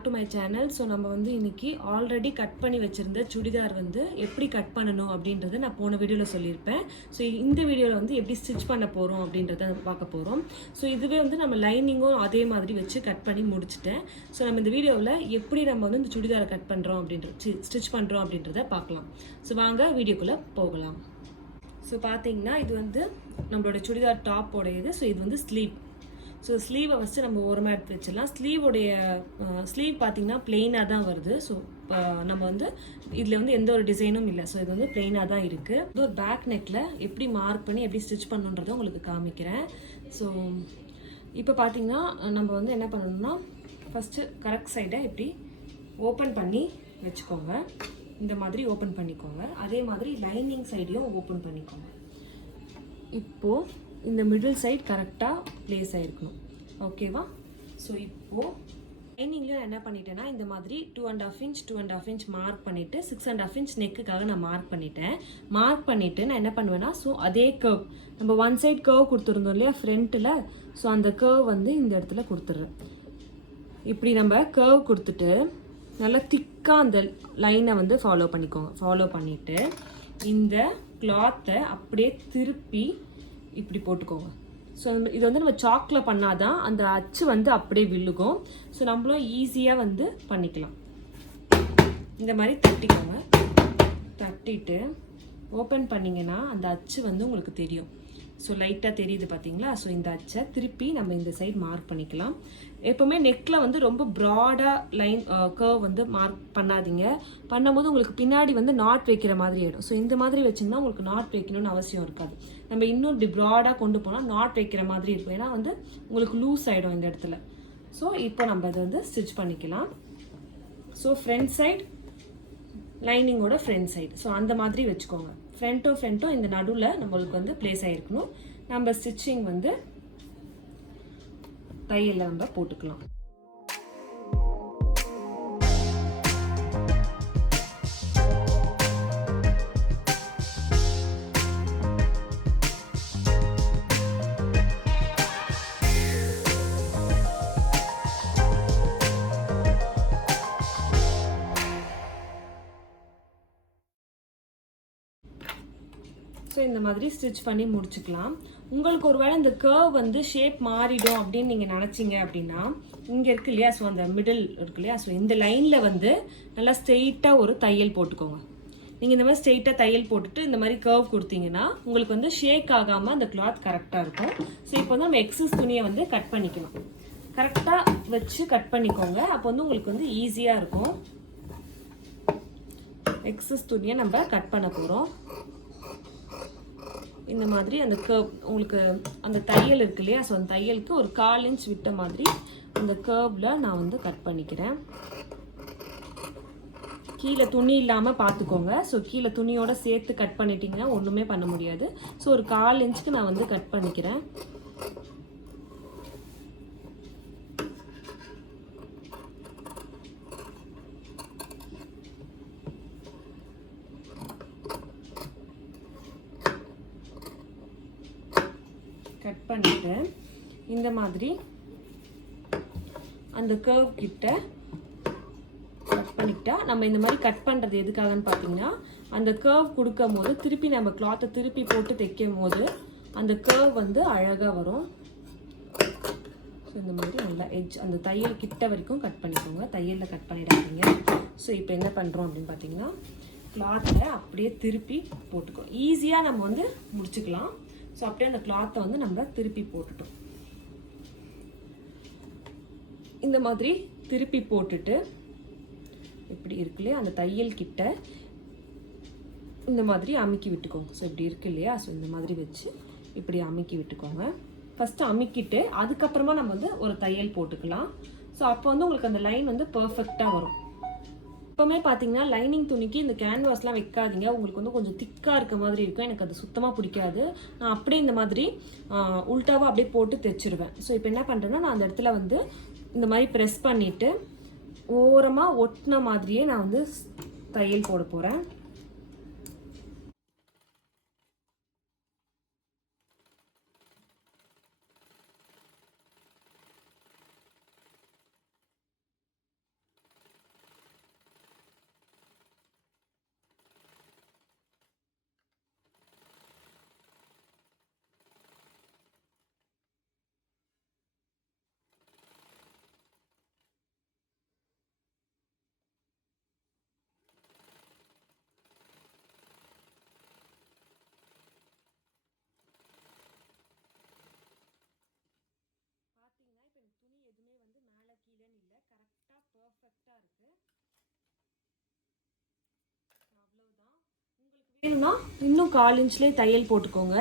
Back to my channel. So நம்ம வந்து இன்னைக்கு ஆல்ரெடி கட் பண்ணி வச்சுருந்த சுடிதார் வந்து எப்படி கட் பண்ணணும் அப்படின்றத நான் போன வீடியோவில் சொல்லியிருப்பேன். ஸோ இந்த வீடியோவில் வந்து எப்படி ஸ்டிச் பண்ண போகிறோம் அப்படின்றத பார்க்க போகிறோம். ஸோ இதுவே வந்து நம்ம லைனிங்கும் அதே மாதிரி வச்சு கட் பண்ணி முடிச்சிட்டேன். ஸோ நம்ம இந்த வீடியோவில் எப்படி நம்ம வந்து இந்த சுடிதாரை கட் பண்ணுறோம் ஸ்டிச் பண்ணுறோம் அப்படின்றத பார்க்கலாம். ஸோ வாங்க வீடியோக்குள்ளே போகலாம். ஸோ பார்த்தீங்கன்னா இது வந்து நம்மளோட சுடிதார் டாப்போட இது. ஸோ இது வந்து ஸ்லீவ். ஸோ ஸ்லீவை ஃபஸ்ட்டு நம்ம ஓரமாக எடுத்து வச்சிடலாம். ஸ்லீவ் பார்த்தீங்கன்னா பிளெயினாக தான் வருது. ஸோ நம்ம வந்து இதில் வந்து எந்த ஒரு டிசைனும் இல்லை. ஸோ இது வந்து பிளெயினாக தான் இருக்குது. இது ஒரு பேக் நெக்கில் எப்படி மார்க் பண்ணி எப்படி ஸ்டிச் பண்ணுன்றதை உங்களுக்கு காமிக்கிறேன். ஸோ இப்போ பார்த்தீங்கன்னா நம்ம வந்து என்ன பண்ணணும்னா ஃபஸ்ட்டு கரெக்ட் சைடை இப்படி ஓப்பன் பண்ணி வச்சுக்கோங்க. இந்த மாதிரி ஓப்பன் பண்ணிக்கோங்க. அதே மாதிரி லைனிங் சைடையும் ஓப்பன் பண்ணிக்கோங்க. இப்போது இந்த மிடில் சைட் கரெக்டாக ப்ளேஸ் ஆகிருக்கணும். ஓகேவா? ஸோ இப்போது லைனிங்கில் என்ன பண்ணிட்டேன்னா இந்த மாதிரி 2.5 இன்ச் மார்க் பண்ணிவிட்டு 6.5 இன்ச் நெக்குக்காக நான் மார்க் பண்ணிவிட்டு நான் என்ன பண்ணுவேன்னா ஸோ அதே கர்வ் நம்ம ஒன் சைட் கர்வ் கொடுத்துருந்தோம் இல்லையா ஃப்ரண்ட்டில். ஸோ அந்த கர்வ் வந்து இந்த இடத்துல கொடுத்துட்றேன். இப்படி நம்ம கர்வ் கொடுத்துட்டு நல்லா திக்காக அந்த லைனை வந்து ஃபாலோ பண்ணிவிட்டு இந்த கிளாத்தை அப்படியே திருப்பி இப்படி போட்டுக்கோங்க. ஸோ இது வந்து நம்ம சாக்கில் பண்ணாதான் அந்த அச்சு வந்து அப்படியே விழுகும். ஸோ நம்மளும் ஈஸியாக வந்து பண்ணிக்கலாம். இந்த மாதிரி தட்டிட்டு ஓப்பன் பண்ணிங்கன்னா அந்த அச்சு வந்து உங்களுக்கு தெரியும். ஸோ லைட்டாக தெரியுது பார்த்தீங்களா? ஸோ இந்த அச்சை திருப்பி நம்ம இந்த சைட் மார்க் பண்ணிக்கலாம். எப்போவுமே நெக்கில் வந்து ரொம்ப ப்ராடாக கர்வ் வந்து மார்க் பண்ணாதீங்க. பண்ணும்போது உங்களுக்கு பின்னாடி வந்து நாட் வைக்கிற மாதிரி ஆகிடும். ஸோ இந்த மாதிரி வச்சிங்கன்னா உங்களுக்கு நாட் வைக்கணும்னு அவசியம் இருக்காது. நம்ம இன்னும் இப்படி ப்ராடாக கொண்டு போனால் நாட் வைக்கிற மாதிரி இருக்கும். ஏன்னா வந்து உங்களுக்கு லூஸ் ஆகிடும் இந்த இடத்துல. ஸோ இப்போ நம்ம இதை வந்து ஸ்டிச் பண்ணிக்கலாம். ஸோ ஃப்ரண்ட் சைட் லைனிங்கோட ஃப்ரண்ட் சைடு. ஸோ அந்த மாதிரி வச்சுக்கோங்க. ஃப்ரண்ட்டும் இந்த நடுவில் நம்மளுக்கு வந்து பிளேஸ் ஆகிருக்கணும். நம்ம ஸ்டிச்சிங் வந்து தையலில் நம்ம போட்டுக்கலாம். ஸோ இந்த மாதிரி ஸ்டிச் பண்ணி முடிச்சுக்கலாம். உங்களுக்கு ஒருவேளை இந்த கர்வ் வந்து ஷேப் மாறிடும் அப்படின்னு நீங்கள் நினச்சிங்க அப்படின்னா இங்கே இருக்கு இல்லையா? ஸோ அந்த மிடில் இருக்கு இல்லையா? ஸோ இந்த லைனில் வந்து நல்லா ஸ்ட்ரெயிட்டாக ஒரு தையல் போட்டுக்கோங்க. நீங்கள் இந்த மாதிரி ஸ்ட்ரெயிட்டாக தையல் போட்டுட்டு இந்த மாதிரி கர்வ் கொடுத்தீங்கன்னா உங்களுக்கு வந்து ஷேக் ஆகாமல் அந்த கிளாத் கரெக்டாக இருக்கும். ஸோ இப்போ வந்து நம்ம எக்ஸஸ் துணியை வந்து கட் பண்ணிக்கணும். கரெக்டாக வச்சு கட் பண்ணிக்கோங்க. அப்போ வந்து உங்களுக்கு வந்து ஈஸியாக இருக்கும். எக்ஸஸ் துணியை நம்ம கட் பண்ண போகிறோம். இந்த மாதிரி அந்த கர்வ் உங்களுக்கு அந்த தையல் இருக்கு இல்லையா? ஸோ அந்த தையலுக்கு ஒரு 1/4 இன்ச் விட்ட மாதிரி அந்த கர்வில் நான் வந்து கட் பண்ணிக்கிறேன். கீழே துணி இல்லாமல் பார்த்துக்கோங்க. ஸோ கீழே துணியோட சேர்த்து கட் பண்ணிட்டீங்கன்னா ஒன்றுமே பண்ண முடியாது. ஸோ ஒரு 1/4 இன்ச்சுக்கு நான் வந்து கட் பண்ணிக்கிறேன். கட் பண்ணிட்டு இந்த மாதிரி அந்த கர்வ் கிட்ட கட் பண்ணிக்கிட்டா நம்ம இந்த மாதிரி கட் பண்ணுறது எதுக்காகன்னு பார்த்தீங்கன்னா அந்த கர்வ் கொடுக்கும் போது திருப்பி நம்ம கிளாத்தை திருப்பி போட்டு தைக்கும் போது அந்த கர்வ் வந்து அழகாக வரும். ஸோ இந்த மாதிரி நல்லா எட்ஜ் அந்த தையல் கிட்ட வரைக்கும் கட் பண்ணிக்கோங்க. தையலில் கட் பண்ணிடாதீங்க. ஸோ இப்போ என்ன பண்ணுறோம் அப்படின்னு பார்த்தீங்கன்னா கிளாத்தை அப்படியே திருப்பி போட்டுக்கோ. ஈஸியாக நம்ம வந்து முடிச்சுக்கலாம். ஸோ அப்படியே அந்த கிளாத்தை வந்து நம்ம திருப்பி போட்டுட்டோம். இந்த மாதிரி திருப்பி போட்டுட்டு இப்படி இருக்கு இல்லையா? அந்த தையல் கிட்ட இந்த மாதிரி அமுக்கி விட்டுக்கோங்க. ஸோ இப்படி இருக்கு இல்லையா? ஸோ இந்த மாதிரி வச்சு இப்படி அமுக்கி விட்டுக்கோங்க. ஃபஸ்ட்டு அமுக்கிட்டு அதுக்கப்புறமா நம்ம வந்து ஒரு தையல் போட்டுக்கலாம். ஸோ அப்போ வந்து உங்களுக்கு அந்த லைன் வந்து பர்ஃபெக்டாக வரும். எப்போவுமே பார்த்தீங்கன்னா லைனிங் துணிக்கு இந்த கேன்வாஸ்லாம் வைக்காதீங்க. உங்களுக்கு வந்து கொஞ்சம் திக்காக இருக்க மாதிரி இருக்கும். எனக்கு அது சுத்தமாக பிடிக்காது. நான் அப்படியே இந்த மாதிரி உல்ட்டாவாக அப்படியே போட்டு தைச்சிருவேன். ஸோ இப்போ என்ன பண்ணுறேன்னா நான் அந்த இடத்துல வந்து இந்த மாதிரி ப்ரெஸ் பண்ணிவிட்டு ஓரமாக ஒட்டின மாதிரியே நான் வந்து தையல் போட போகிறேன். வேணும்னா இன்னும் 1/4 இன்ச்லேயே தையல் போட்டுக்கோங்க.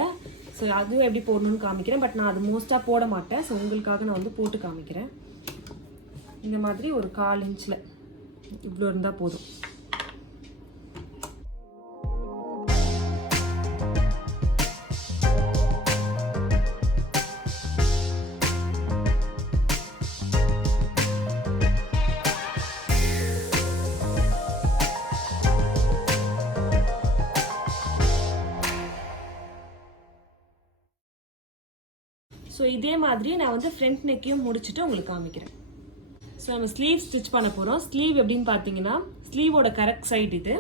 ஸோ அதுவும் எப்படி போடணும்னு காமிக்கிறேன். பட் நான் அது மோஸ்ட்டாக போட மாட்டேன். ஸோ உங்களுக்காக நான் வந்து போட்டு காமிக்கிறேன். இந்த மாதிரி ஒரு 1/4 இன்ச்சில் இவ்வளோ இருந்தால் போதும். ஸோ இதே மாதிரி நான் வந்து ஃப்ரண்ட் நெக்கையும் முடிச்சுட்டு உங்களுக்கு காமிக்கிறேன். ஸோ நம்ம ஸ்லீவ் ஸ்டிச் பண்ண போகிறோம். ஸ்லீவ் எப்படின்னு பார்த்தீங்கன்னா ஸ்லீவோட கரெக்ட் சைடு இது.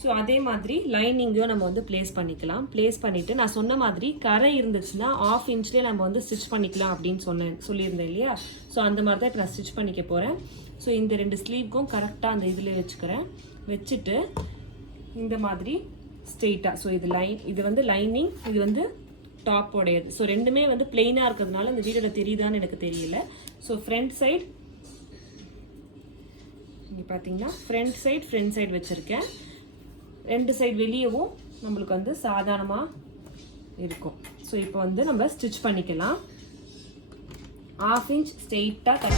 ஸோ அதே மாதிரி லைனிங்கையும் நம்ம வந்து ப்ளேஸ் பண்ணிக்கலாம். ப்ளேஸ் பண்ணிவிட்டு நான் சொன்ன மாதிரி கரை இருந்துச்சுன்னா 1/2 இன்ச்லேயே நம்ம வந்து ஸ்டிச் பண்ணிக்கலாம் அப்படின்னு சொல்லியிருந்தேன் இல்லையா? ஸோ அந்த மாதிரி தான் இப்போ நான் ஸ்டிச் பண்ணிக்க போகிறேன். ஸோ இந்த 2 ஸ்லீவ்க்கும் கரெக்டாக அந்த இதில் வச்சுக்கிறேன். வச்சுட்டு இந்த மாதிரி ஸ்ட்ரெயிட்டாக, ஸோ இது வந்து லைனிங், இது வந்து டாப் உடையது. ஸோ ரெண்டுமே வந்து பிளெயினாக இருக்கிறதுனால இந்த வீடியோவில் தெரியுதான்னு எனக்கு தெரியல. ஸோ ஃப்ரண்ட் சைடு இங்கே பார்த்தீங்கன்னா ஃப்ரண்ட் சைடு வச்சுருக்கேன். 2 சைடு வெளியவும் நம்மளுக்கு வந்து சாதாரணமாக இருக்கும். ஸோ இப்போ வந்து நம்ம ஸ்டிச் பண்ணிக்கலாம். 1/2 இன்ச் ஸ்ட்ரெயிட்டாக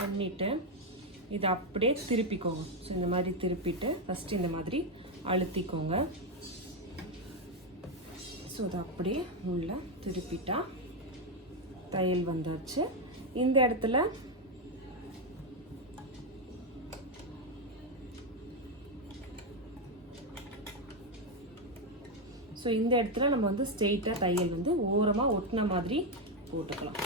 பண்ணிவிட்டு இதை அப்படியே திருப்பிக்கோங்க. ஸோ இந்த மாதிரி திருப்பிட்டு ஃபஸ்ட்டு இந்த மாதிரி அழுத்திக்கோங்க. ஸோ அதை அப்படியே உள்ள திருப்பிட்டா தையல் வந்தாச்சு. இந்த இடத்துல ஸோ இந்த இடத்துல நம்ம வந்து ஸ்ட்ரெயிட்டாக தையல் வந்து ஓரமாக ஒட்டின மாதிரி போட்டுக்கலாம்.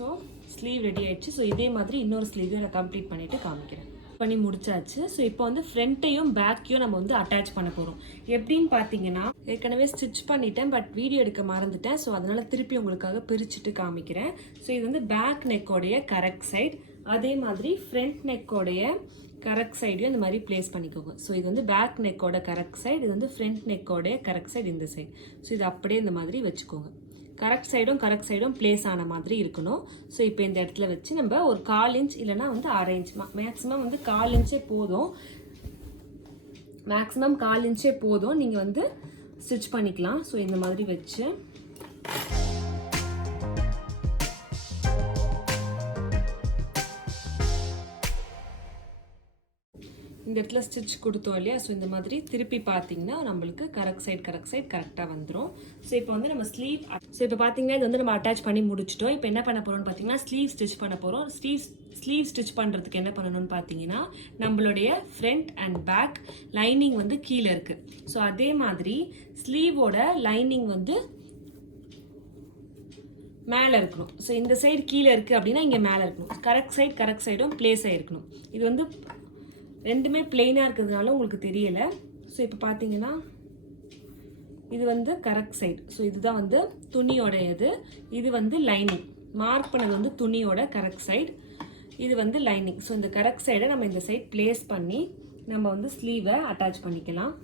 ஸோ ஸ்லீவ் ரெடி ஆயிடுச்சு. ஸோ இதே மாதிரி இன்னொரு ஸ்லீவையும் நான் கம்ப்ளீட் பண்ணிவிட்டு காமிக்கிறேன். பண்ணி முடிச்சாச்சு. ஸோ இப்போ வந்து ஃப்ரண்ட்டையும் பேக்கையும் நம்ம வந்து அட்டாச் பண்ண போகிறோம். எப்படின்னு பார்த்தீங்கன்னா ஏற்கனவே ஸ்டிச் பண்ணிட்டேன், பட் வீடியோ எடுக்க மறந்துட்டேன். ஸோ அதனால் திருப்பி உங்களுக்காக பிரிச்சுட்டு காமிக்கிறேன். ஸோ இது வந்து பேக் நெக்கோடைய கரெக்ட் சைடு, அதே மாதிரி ஃப்ரண்ட் நெக்கோடைய கரெக்ட் சைடையும் இந்த மாதிரி பிளேஸ் பண்ணிக்கோங்க. ஸோ இது வந்து பேக் நெக்கோட கரெக்ட் சைடு, இது வந்து ஃப்ரண்ட் நெக்கோடைய கரெக்ட் சைடு இந்த சைடு. ஸோ இது அப்படியே இந்த மாதிரி வச்சுக்கோங்க. கரெக்ட் சைடும் பிளேஸ் ஆன மாதிரி இருக்கணும். ஸோ இப்போ இந்த இடத்துல வச்சு நம்ம ஒரு 1/4 இன்ச் இல்லைனா வந்து 1/2 இன்ச், மேக்ஸிமம் வந்து 1/4 இன்ச்சே போதும். நீங்கள் வந்து ஸ்டிச் பண்ணிக்கலாம். ஸோ இந்த மாதிரி வச்சு இந்த இடத்துல ஸ்டிச் கொடுத்தோம் இல்லையா? ஸோ இந்த மாதிரி திருப்பி பார்த்தீங்கன்னா நம்மளுக்கு கரெக்ட் சைடு கரெக்டாக வந்துடும். ஸோ இப்போ வந்து நம்ம இப்போ பார்த்தீங்கன்னா இது வந்து நம்ம அட்டாச் பண்ணி முடிச்சிட்டோம். இப்போ என்ன பண்ண போகிறோம்னு பார்த்தீங்கன்னா ஸ்லீவ் ஸ்டிச் பண்ண போகிறோம். ஸ்லீவ் ஸ்டிச் பண்ணுறதுக்கு என்ன பண்ணணும்னு பார்த்தீங்கன்னா நம்மளுடைய ஃப்ரண்ட் அண்ட் பேக் லைனிங் வந்து கீழே இருக்குது. ஸோ அதே மாதிரி ஸ்லீவோட லைனிங் வந்து மேலே இருக்கணும். ஸோ இந்த சைடு கீழே இருக்குது அப்படின்னா இங்கே மேலே இருக்கணும். கரெக்ட் சைடும் பிளேஸ் ஆகிருக்கணும். இது வந்து ரெண்டுமே பிளெயினாக இருக்கிறதுனால உங்களுக்கு தெரியலை. ஸோ இப்போ பார்த்தீங்கன்னா இது வந்து கரெக்ட் சைடு. ஸோ இதுதான் வந்து துணியோடையது, இது வந்து லைனிங். மார்க் பண்ணது வந்து துணியோட கரெக்ட் சைடு, இது வந்து லைனிங். ஸோ இந்த கரெக்ட் சைடை நம்ம இந்த சைட் பிளேஸ் பண்ணி நம்ம வந்து ஸ்லீவை அட்டாச் பண்ணிக்கலாம்.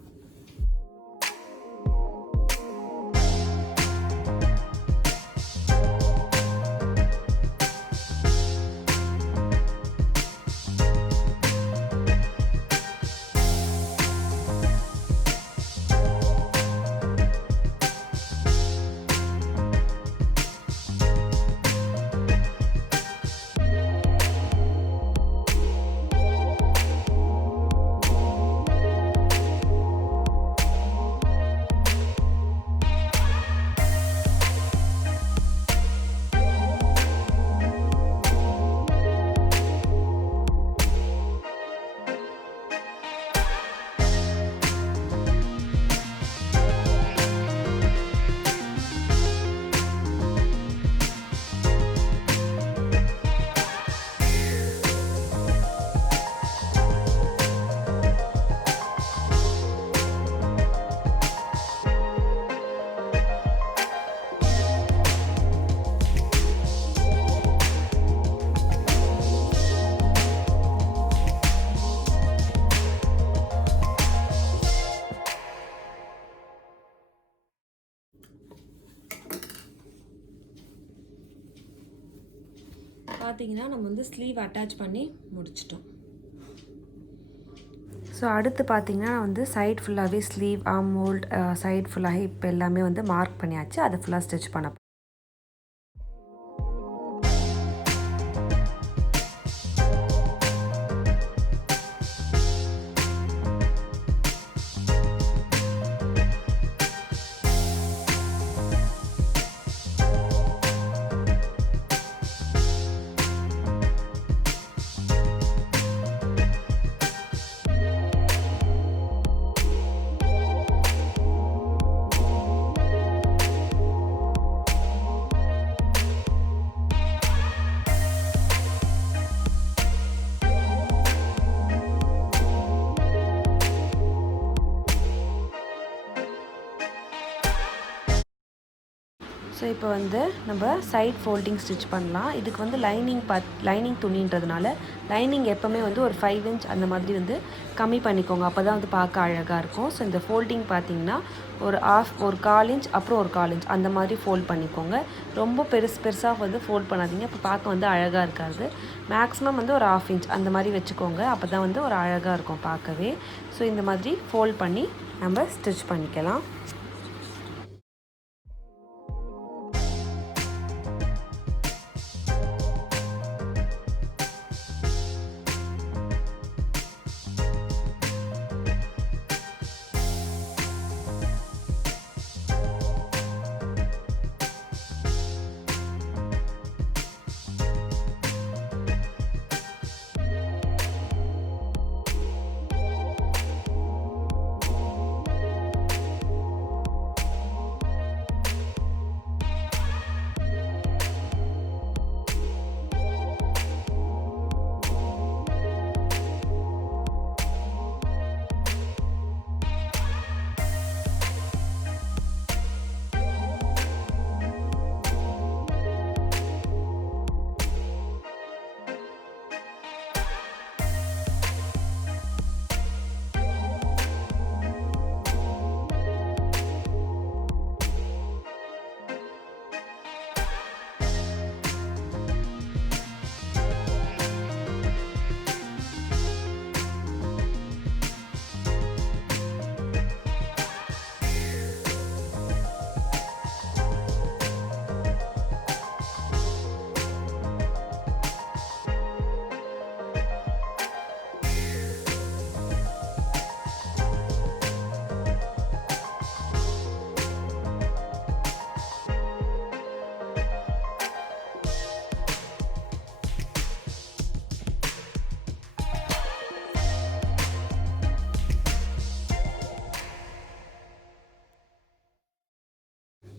பார்த்தீங்கன்னா நம்ம வந்து ஸ்லீவ் அட்டாச் பண்ணி முடிச்சிட்டோம். ஸோ அடுத்து பார்த்தீங்கன்னா வந்து சைட் ஃபுல்லாகவே ஸ்லீவ், ஆர்ம் ஹோல்ட், சைட் ஃபுல்லாக ஹிப் எல்லாமே வந்து மார்க் பண்ணியாச்சு. அதை ஃபுல்லாக ஸ்டிச் பண்ண. ஸோ இப்போ வந்து நம்ம சைட் ஃபோல்டிங் ஸ்டிச் பண்ணலாம். இதுக்கு வந்து லைனிங் துணின்றதுனால லைனிங் எப்போவுமே வந்து ஒரு 5 இன்ச் அந்த மாதிரி வந்து கம்மி பண்ணிக்கோங்க. அப்போ தான் வந்து பார்க்க அழகாக இருக்கும். ஸோ இந்த ஃபோல்டிங் பார்த்திங்கன்னா ஒரு 1/4 இன்ச் அப்புறம் ஒரு 1/4 இன்ச் அந்த மாதிரி ஃபோல்ட் பண்ணிக்கோங்க. ரொம்ப பெருசாக வந்து ஃபோல்ட் பண்ணாதீங்க, இப்போ பார்க்க வந்து அழகாக இருக்காது. மேக்ஸிமம் வந்து ஒரு 1/2 இன்ச் அந்த மாதிரி வச்சுக்கோங்க. அப்போ தான் வந்து ஒரு அழகாக இருக்கும் பார்க்கவே. ஸோ இந்த மாதிரி ஃபோல்ட் பண்ணி நம்ம ஸ்டிச் பண்ணிக்கலாம்.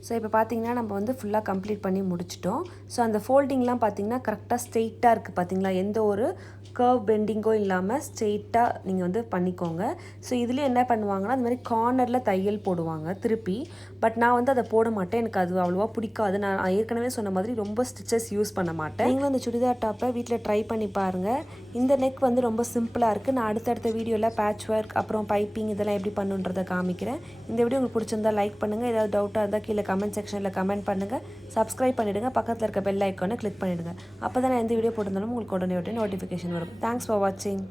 ஸோ இப்போ பார்த்தீங்கன்னா நம்ம வந்து ஃபுல்லாக கம்ப்ளீட் பண்ணி முடிச்சிட்டோம். ஸோ அந்த ஃபோல்டிங்லாம் பார்த்தீங்கன்னா கரெக்டாக ஸ்ட்ரெயிட்டாக இருக்குது பார்த்தீங்களா, எந்த ஒரு கர்வ் பெண்டிங்கோ இல்லாமல் ஸ்ட்ரெயிட்டாக நீங்கள் வந்து பண்ணிக்கோங்க. ஸோ இதுலேயே என்ன பண்ணுவாங்கன்னா அந்த மாதிரி கார்னரில் தையல் போடுவாங்க திருப்பி. பட் நான் வந்து அதை போட மாட்டேன், எனக்கு அது அவ்வளோவா பிடிக்காது. நான் ஏற்கனவே சொன்ன மாதிரி ரொம்ப ஸ்டிச்சஸ் யூஸ் பண்ண மாட்டேன். நீங்களும் அந்த சுடிதார் டாப்பை வீட்டில் ட்ரை பண்ணி பாருங்கள். இந்த நெக் வந்து ரொம்ப சிம்பிளாக இருக்குது. நான் அடுத்தடுத்த வீடியோவில் பேட்ச் ஒர்க் அப்புறம் பைப்பிங் இதெல்லாம் எப்படி பண்ணுன்றதை காமிக்கிறேன். இந்த வீடியோ உங்களுக்கு பிடிச்சிருந்தா லைக் பண்ணுங்கள். ஏதாவது டவுட்டாக இருந்தால் கீழே கமெண்ட் செக்ஷனில் கமெண்ட் பண்ணுங்கள். சப்ஸ்கிரைப் பண்ணிவிடுங்க. பக்கத்தில் இருக்க பெல் ஐக்கானை கிளிக் பண்ணிவிடுங்க. அப்போ தான் நான் எந்த வீடியோ போட்டிருந்தாலும் உங்களுக்கு உடனே நோட்டிஃபிகேஷன் வரும். தேங்க்ஸ் ஃபார் வாட்சிங்.